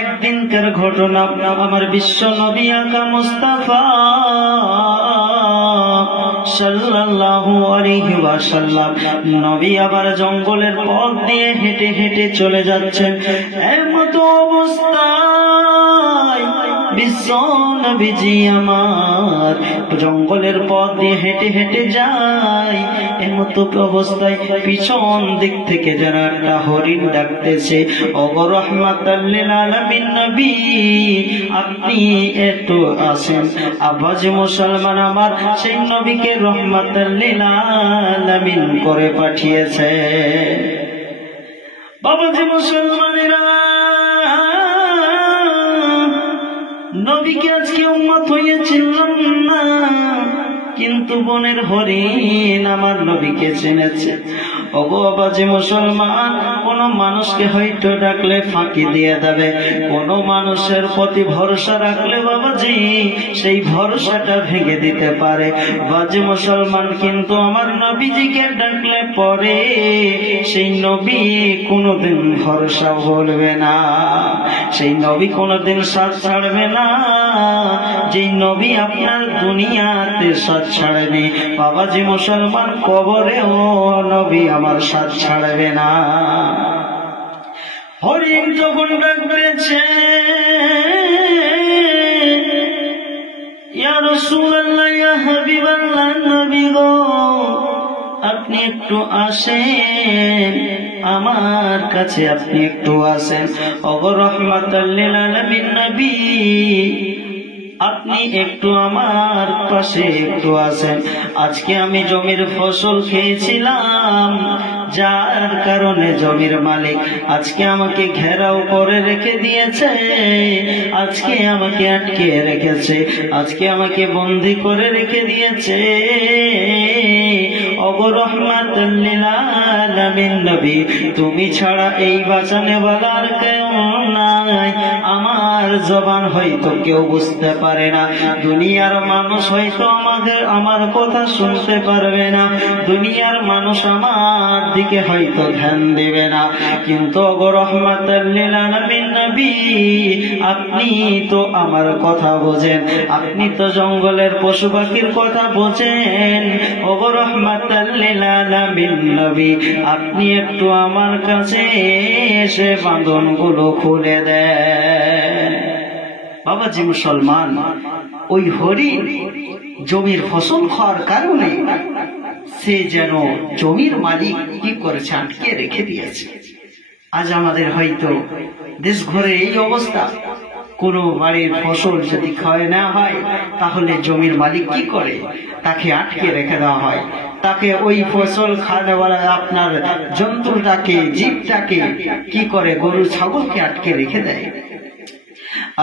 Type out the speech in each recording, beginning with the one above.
একদিনকার ঘটনা। আমার বিশ্ব নবী আকা মুস্তাফা সাল্লাল্লাহু আলাইহি ওয়াসাল্লাম নবী আবার জঙ্গলের পথ দিয়ে হেঁটে হেঁটে চলে যাচ্ছেন। এমত অবস্থায় বিশ্ব নবীজি আমার জঙ্গলের পথ দিয়ে হেঁটে হেঁটে যায়। এমত অবস্থায় পিছন দিক থেকে যেন একটা হরিণ ডাকতেছে, ওগো রাহমাতাল লিল আলামিন নবী, আপনি একটু আসেন। আব্বাজ মুসলমান আমার সেই নবীকে রাহমাতাল লিল আলামিন করে পাঠিয়েছে। বাবাজি মুসলমানেরা, নবীকে আজকে উম্মত হয়ে চিনলাম না, কিন্তু বনের হরিণ আমার নবীকে চিনেছে। ওগো বাবাজি মুসলমান, কোন মানুষকে হয়তো ডাকলে ফাঁকি দিয়ে দেবে, কোন মানুষের প্রতি ভরসা রাখলে বাবাজি সেই ভরসাটা ভেঙে দিতে পারে বাজি মুসলমান। কিন্তু আমার নবীজিকে ডাকলে পরে সেই নবী কোনোদিন ভরসা বলবে না, সেই নবী কোনোদিন সাথ ছাড়বে না। যেই নবী আপনার দুনিয়াতে সাথ ছাড়েনি বাবাজি মুসলমান, কবরেও নবী আমার সাথ ছাড়বে না। হরিণ যখন ডাকতেছে, ইয়া রাসূলুল্লাহ, ইয়া হাবিবাল্লাহ, নবী গো আপনি একটু আসেন আমার কাছে, আপনি একটু আসেন। ওগো রাহমাতাল লিল আলামিন নবী, আপনি একটু আমার পাশে একটু আসেন। আজকে আমি জমির ফসল খেয়েছিলাম, যার কারণে জমির মালিক আজকে আমাকে ঘেরাও করে রেখে দিয়েছে, আজকে আমাকে আটকে রেখেছে, আজকে আমাকে বন্দী করে রেখে দিয়েছে। ওগো রাহমাতাল লিল আলামিন নবী, তুমি ছাড়া এই বাঁচানেওয়ালা আর কেউ নাই। আমার জবান হয়তো কেউ বুঝতে পারে না, দুনিয়ার মানুষ হয়তো আমার কথা শুনতে পারবে না, দুনিয়ার মানুষ আমার দিকে হয়তো ধ্যান দেবে না, কিন্তু ওগো রাহমাতাল লিল আলামিন নবী, আপনি তো আমার কথা বোঝেন, আপনি তো জঙ্গলের পশু পাখির কথা বোঝেন। ওগো রাহমাতাল লিল আলামিন নবী, আপনি একটু আমার কাছে এসে বাঁধনগুলো খুলে দেন। বাবাজি মুসলমান, ওই হরিণ জমির ফসল খাওয়ার কারণে সে যেন জমির মালিক কি করেছে, আটকে রেখে দিয়েছে। আজ আমাদের হয়তো দেশ ঘরে এই অবস্থা, কোনো বাড়ির ফসল যদি খাওয়ায় না হয় তাহলে জমির মালিক কি করে, তাকে আটকে রেখে দেওয়া হয়, তাকে ওই ফসল খাওয়ানোওয়ালা আপনার জন্তুটাকে, জীবটাকে কি করে, গরু ছাগলকে আটকে রেখে দেয়।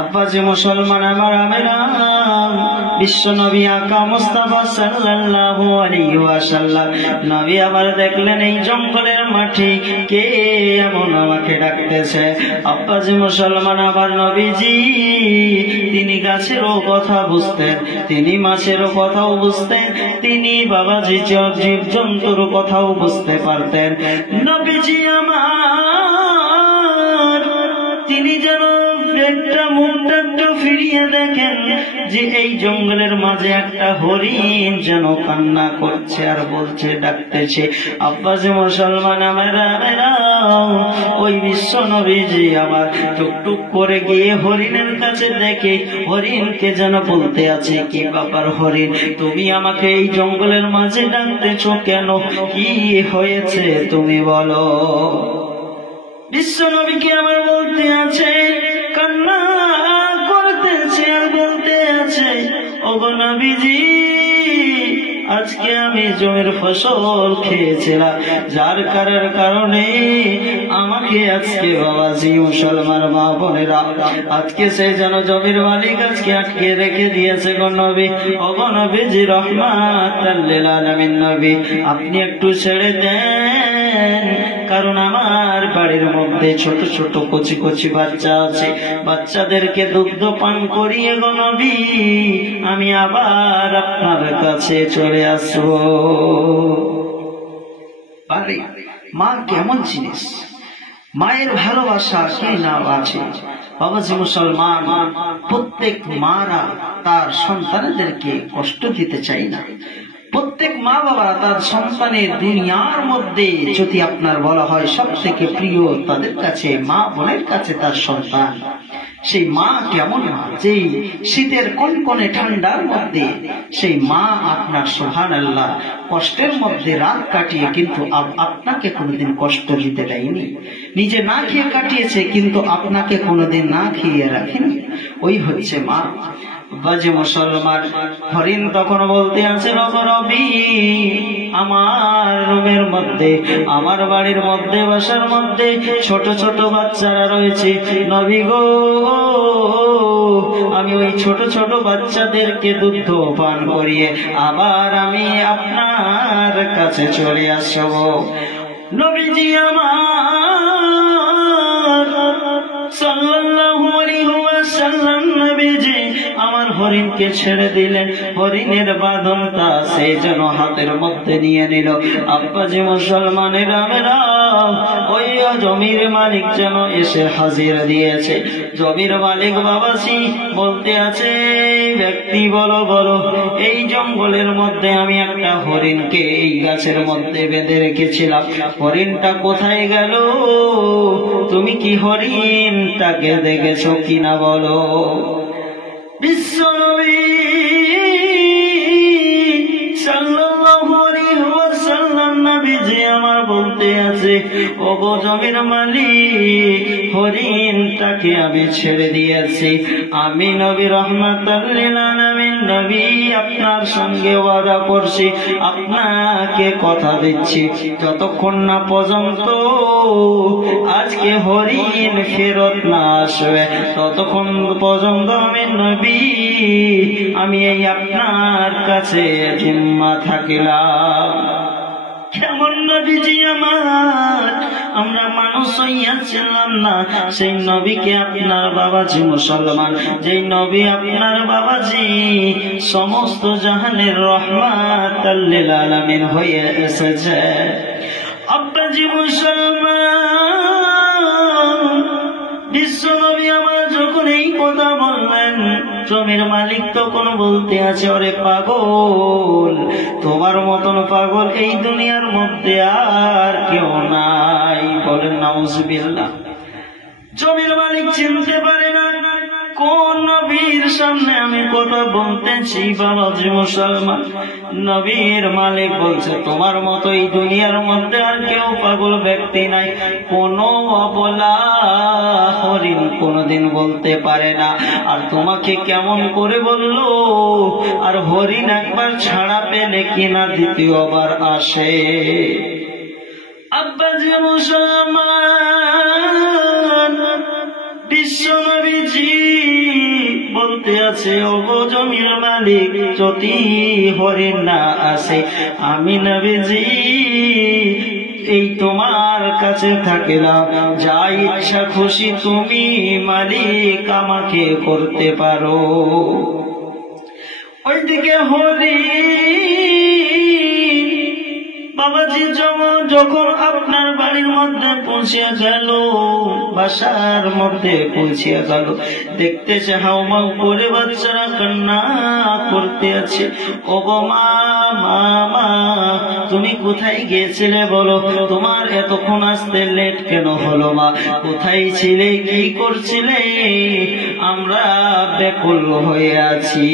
আব্বাজি মুসলমান আমার আমেরা, বিশ্ব নবী আকা মুস্তাফা সাল্লাল্লাহু আলাইহি ওয়াসাল্লাম নবী আবার দেখলেন এই জঙ্গলের মাঠে কে এমন আমাকে ডাকতেছে। আব্বাজি মুসলমান আবার নবীজি তিনি গাছেরও কথা বুঝতেন, তিনি মাছেরও কথাও বুঝতেন, তিনি বাবাজি জীব জন্তুর কথাও বুঝতে পারতেন। নবীজি আমার তিনি যেন একটা মুখটা একটু ফিরিয়ে দেখেন যে এই জঙ্গলের মাঝে একটা হরিণ যেন কান্না করছে আর বলছে, ডাকতেছে। আব্বাজি মুসলমান আমরা ওই বিশ্ব নবীজি আবার টুকটুক করে গিয়ে হরিণের কাছে দেখে হরিণকে যেন বলতে আছে, কি ব্যাপার হরিণ, তুমি আমাকে এই জঙ্গলের মাঝে ডাকতেছ কেন, কি হয়েছে তুমি বলো। বিশ্ব নবীকে আমার বলতে আছে, কান্না করতেছে আর বলতে আছে, ওগো নবীজি আজকে আমি জমির ফসল খেয়েছিলাম, যার কারণে আমাকে আজকে বাবাজি মুসলমান মা বোনেরা আজকে সে যেন জমির মালিক আজকে আটকে রেখে দিয়েছে গো নবী। ওগো নবীজি রাহমাতাল লিল আলামিন নবী, আপনি একটু ছেড়ে দেন, কারণ আমার বাড়ির মধ্যে ছোট ছোট কচি কচি বাচ্চা আছে, বাচ্চাদেরকে দুগ্ধ পান করিয়ে গো নবী আমি আবার আপনার কাছে চলে আসবো। মা কেমন জিনিস, মায়ের ভালোবাসা কি না আছে, বাবাজি মুসলমান, প্রত্যেক মারা তার সন্তানদেরকে কষ্ট দিতে চায় না। প্রত্যেক মা বাবা তার সন্তানের দুনিয়ার মধ্যে যদি আপনার বলা হয় সব থেকে প্রিয় তাদের কাছে মা বোনের কাছে তার সন্তান, সেই মা কেমন মা, যেই শীতের কনকনে ঠান্ডার মধ্যে সেই মা আপনার সুবহানাল্লাহ কষ্টের মধ্যে রাত কাটিয়ে কিন্তু আপনাকে কোনোদিন কষ্ট দিতে দেয়নি, নিজে না খেয়ে কাটিয়েছে কিন্তু আপনাকে কোনোদিন না খেয়ে রাখেনি। ওই হচ্ছে মা। বাজে মুসলমান, হরিণ তখন বলতে আছে, রবি আমার রুমের মধ্যে, আমার বাড়ির মধ্যে, বাসার মধ্যে ছোট ছোট বাচ্চারা রয়েছে, নবী গো আমি ওই ছোট ছোট বাচ্চাদেরকে দুধ পান করিয়ে আবার আমি আপনার কাছে চলে আসব। নবীজি আমার সাল্লাল্লাহু আলাইহি ওয়াসাল্লাম নবীজি আমার হরিণকে ছেড়ে দিলেন। হরিণের বাঁধনটা সে যেন হাতের মধ্যে নিয়ে নিল। আব্বাজি মুসলমানের আমেরা, ওই জমির মালিক যেন এসে হাজির দিয়েছে। জমির মালিক বাবাজি বলতে আছে, ব্যক্তি বলো বলো, এই জঙ্গলের মধ্যে আমি একটা হরিণকে এই গাছের মধ্যে বেঁধে রেখেছিলাম, হরিণটা কোথায় গেল? তুমি কি হরিণটাকে দেখেছো কিনা বলো? বিশ্বনবী সাল্লাল্লাহু আলাইহি ওয়াসাল্লাম নবীজি আমার বলতে আছে, ও গো জমির মালিক, হরিণটাকে আমি ছেড়ে দিয়েছি। আমি নবী রাহমাতাল লিল আলামিন নবী আপনার সঙ্গে ওয়াদা করছি, আপনাকে কথা দিচ্ছি, যতক্ষণ না পর্যন্ত আজকে হরিণ ফেরত না আসবে ততক্ষণ পর্যন্ত আমি নবী আমি এই আপনার কাছে জিম্মা থাকিলাম। কেমন নবীজি আমার, আমরা মানুষ হইয়াছিলাম না, সেই নবীকে আপনার বাবাজি মুসলমান, যেই নবী আপনার বাবাজি সমস্ত জাহানের রহমাতাল লিল আলামিন হয়ে এসেছে। আব্বাজি মুসলমান, বিশ্বনবী আমার যখন এই কথা বললেন, জমির মালিক তখন বলতে আছে, ওরে পাগল, তোমার মতন পাগল এই দুনিয়ার মধ্যে আর কেউ নাই। বলেন নাউজুবিল্লাহ। জমির মালিক চিনতে পারে না কোন নবীর সামনে আমি কথা বলতেছি। বাবাজি মুসলমান, নবীর মালিক বলছে, তোমার মতো এই দুনিয়ার মধ্যে আর কেউ পাগল ব্যক্তি নাই। কোন অবলা হরিণ কোনদিন বলতে পারে না। আর তোমাকে কেমন করে বললো? আর হরিণ একবার ছাড়া পেলে কিনা দ্বিতীয়বার আসে। আব্বাজি মুসলমান, বিশ্বনবীজি বলতে আছে, ও গো জমির মালিক, যদি হরিণ না আসে আমি নবীজি এই তোমার কাছে থাকিলাম, যা ইচ্ছা খুশি তুমি মালিক আমাকে করতে পারো। ওইদিকে বাবাজি যখন আপনার বাড়ির মধ্যে পৌঁছিয়া গেল, বাসার মধ্যে পৌঁছিয়া গেল, দেখতেছে হাউমাউ করে বাচ্চারা কান্না করতে আছে। ও গো মা, মা তুমি কোথায় গিয়েছিলে বলো? তোমার এতক্ষণ আসতে লেট কেন হলো মা? কোথায় ছিলে, কি করছিলে? আমরা ব্যাকুল হয়ে আছি।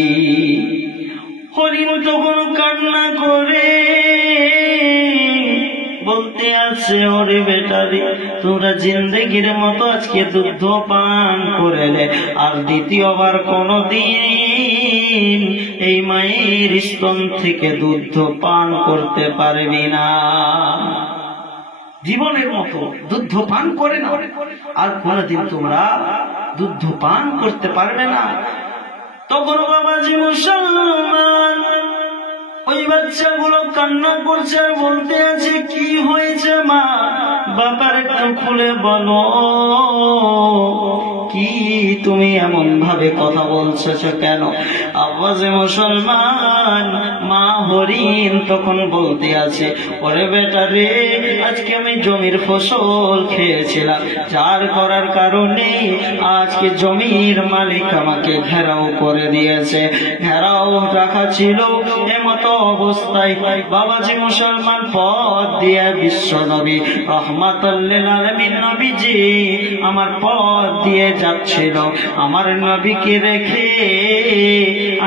হরিণ তখন কান্না করে বলতে আছে, ওরে বেটারি, তোমরা জিন্দেগির মতো আজকে দুধ পান করেলে, আর দ্বিতীয়বার কোনদিন এই মায়ের স্তন থেকে দুধ পান করতে পারবি না। জীবনের মতো দুধ পান করে না, আর কোনদিন তোমরা দুধ পান করতে পারবে না। তখন বাবাজি মুসলমান ওই বাচ্চাগুলো কান্না করছে আর বলতে আছে, কি হয়েছে মা? বাবার একটু খুলে বলো, কি তুমি এমন ভাবে কথা বলছো কেন? আব্বাজে মুসলমান, মা হরিণ তখন বলতে আছে, ওরে বেটা রে, আজকে আমি জমির ফসল খেয়েছিলাম, যার করার কারণে আজকে জমির মালিক আমাকে ঘেরাও করে দিয়েছে। ঘেরাও রাখা ছিল, এমতো অবস্থায় বাবাজি মুসলমান পথ দিয়ে বিশ্ব নবী রহমাতুল লিল আলামিন নবীজি আমার পথ দিয়ে যাচ্ছিল। আমার নবীকে রেখে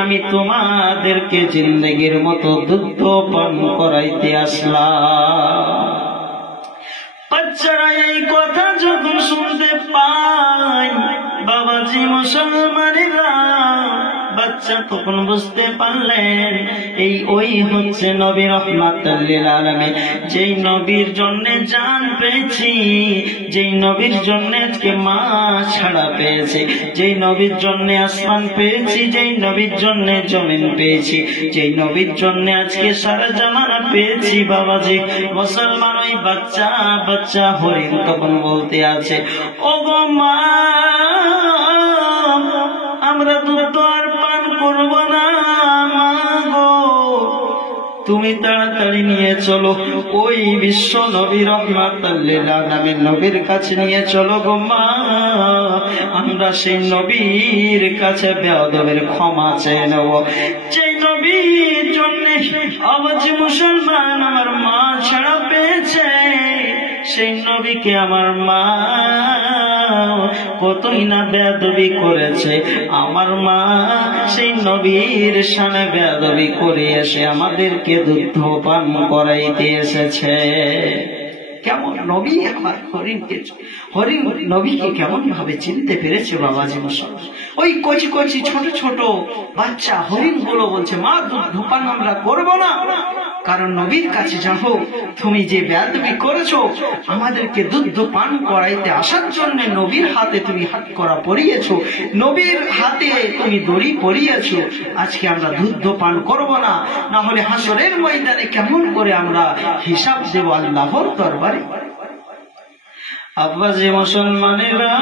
আমি তোমাদেরকে জিন্দেগির মতো দুধ পান করাইতে আসলাম। বাচ্চারা এই কথা যখন শুনতে পায়, বাবাজি মুসলমানেরা, বাচ্চা তখন বুঝতে পারলেন এই ওই হচ্ছে নবী রহমাতুল লিল আলামিন, যেই নবীর জন্য জান পেয়েছি, যেই নবীর জন্য আজকে মা ছাড়া পেয়েছি, যেই নবীর জন্য আসমান পেয়েছি, যেই নবীর জন্য জমিন পেয়েছি, যেই নবীর জন্য আজকে সারা জামানা পেয়েছি। বাবাজি মুসলমান, ওই বাচ্চা বাচ্চা হরিণ তখন বলতে আছে, ও গো মা, আমরা দুধ আর পান করব না, মা গো, তুমি তাড়াতাড়ি নিয়ে চলো, ওই বিশ্ব নবী রহমাতুল লিল আলামিন নবীর কাছে নিয়ে চলো গো মা, আমরা সেই নবীর কাছে বেয়াদবের ক্ষমা চেয়ে নেব, যে নবীর জন্য আজ মুসলমান আমার মা ছাড়া পেয়েছে, সেই নবীকে আমার মা কতই না বেয়াদবি করেছে। আমার মা সেই নবীর শানে বেয়াদবি করে এসে আমাদেরকে দুধ পান করাইতে এসেছে। কেমন নবী আমার হরিণকে, হরিণ নবীকে কেমন ভাবে চিনতে পেরেছে বাবাজি মুসলমান। ওই কচি কচি ছোট ছোট বাচ্চা হরিণ গুলো বলছে, মা দুধ পান আমরা করবো না, কারণ নবীর কাছে যাও, তুমি যে বেয়াদবি করেছো, আমাদেরকে দুধ পান করাইতে আসার জন্য নবীর হাতে তুমি হাত করা পরিয়েছো, নবীর হাতে তুমি দড়ি পরিয়েছো, আজকে আমরা দুধ পান করবো না, না হলে হাসরের ময়দানে কেমন করে আমরা হিসাব দেব আল্লাহর দরবারে। আব্বাজি মুসলমানেরা,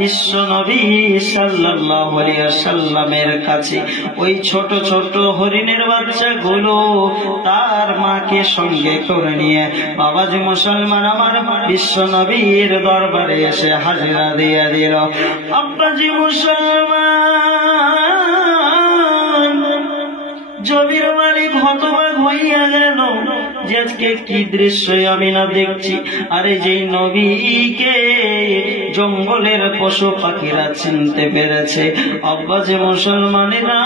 বিশ্ব নবী সাল্লাল্লাহু আলাইহি ওয়াসাল্লামের কাছে ওই ছোট ছোট হরিণের বাচ্চাগুলো তার মাকে সঙ্গে করে নিয়ে বাবাজি মুসলমান আমার বিশ্ব নবীর দরবারে এসে হাজিরা দিয়ে দিল। আব্বাজি মুসলমান, জমির মালিক হতবাক হইয়া গেল যে আজকে কি দৃশ্য আমি না দেখছি। আরে যেই নবীকে জঙ্গলের পশু পাখিরা চিনতে পেরেছে, আব্বাজি মুসলমানেরা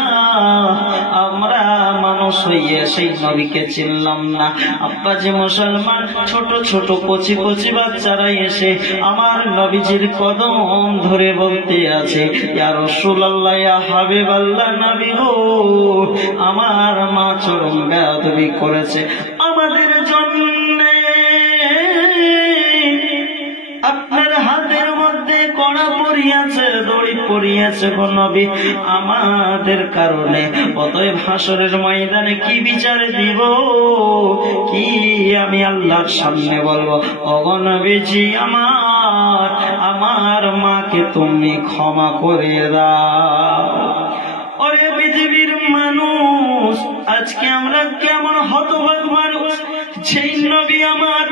আমরা মানুষ হইয়া সেই নবীকে চিনলাম না। আব্বাজি মুসলমান, ছোট ছোট কচি কচি বাচ্চারা এসে আমার নবীজির কদম ধরে বলতে আছে, ইয়া রাসূলুল্লাহ, ইয়া হাবিবাল্লাহ, নবী গো, আমার মা চরম বেয়াদবি করেছে, আমাদের জন্য আপনার হাতের মধ্যে কড়া পড়িয়াছে, দড়ি পড়িয়াছে গো নবী, আমাদের কারণে অতএব হাসরের ময়দানে কি বিচার দিব, কি আমি আল্লাহর সামনে বলবো? ওগো নবীজি আমার, আমার মাকে তুমি ক্ষমা করে দাও। ওরে পৃথিবীর মানুষ, আজকে আমরা কেমন হতভাগ মানুষ, সেই নবী আমার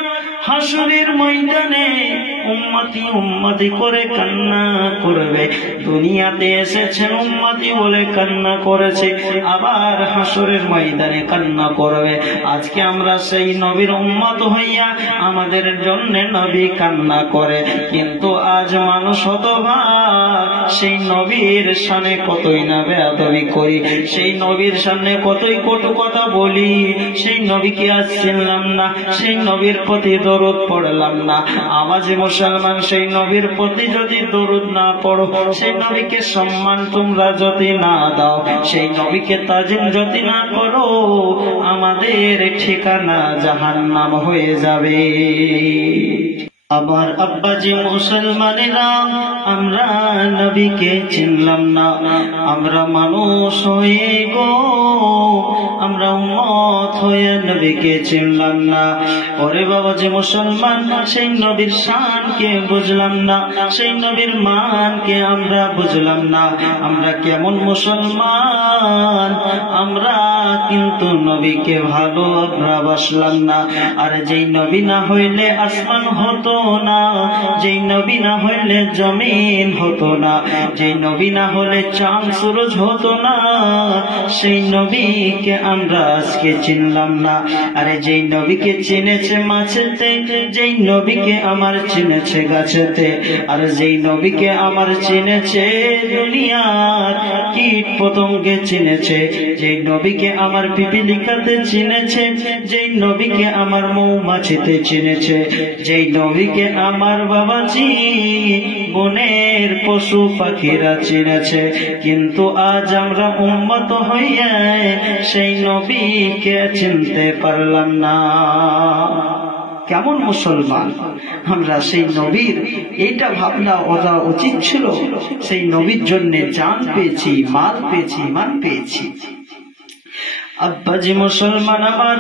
হাসরের ময়দানে উম্মতি উম্মতি করে কান্না করবে। দুনিয়াতে এসেছেন উম্মতি বলে কান্না করেছে, আবার হাসরের ময়দানে কান্না করবে। আজকে আমরা সেই নবীর উম্মত হইয়া আমাদের জন্য নবী কান্না করে, কিন্তু আজ মানুষ হতভাগ, সেই নবীর সামনে কতই না বেয়াদবি করি, সেই নবীর সামনে কতই কটু কথা বলি, সেই নবীকে আজ চিনলাম না, সেই নবীর প্রতি দরুদ পড়লাম না। আওয়াজে মুসলমান, সেই নবীর প্রতি যদি দরুদ না পড়ো, সেই নবীকে সম্মান তোমরা যদি না দাও, সেই নবীকে তাজিম যদি না করো, আমাদের ঠিকানা জাহান্নাম হয়ে যাবে। আমার আব্বাজি মুসলমানেরা, আমরা নবীকে চিনলাম না। আমরা মানুষ হয়ে গো, আমরা উম্মত হয়ে নবীকে চিনলাম না। ওরে বাবাজি মুসলমান, সেই নবীর শানকে বুঝলাম না, সেই নবীর মানকে আমরা বুঝলাম না। আমরা কেমন মুসলমান, আমরা কিন্তু নবীকে ভালোবাসলাম না। আর যেই নবী না হইলে আসমান হতো না, যেই নবী না হইলে জমিন হতো না, যেই নবী না হলে চাঁদ সূরজ হতো না, সেই নবীকে আমরা আজকে চিনলাম না। আরে যেই নবীকে চিনেছে মাছেতে, যেই নবীকে আমার চিনেছে গাছেতে, আর যেই নবীকে আমার চিনেছে দুনিয়ার কীট পতঙ্গে চিনেছে, যেই নবীকে আমার পিপিলিকাতে চিনেছে, যেই নবীকে আমার মৌমাছিতে চিনেছে, যেই নবীকে আমার বাবাজি বনের পশু পাখিরা চিনেছে, কিন্তু আজ আমরা উম্মত হইয়া সেই নবীকে চিনতে পারলাম না। কেমন মুসলমান আমরা? সেই নবীর এইটা ভাবনা ওরা উচিত ছিল। সেই নবীর জন্য জান পেয়েছি, মাল পেয়েছি, ইমান পেয়েছি। আব্বাজি মুসলমান আমার,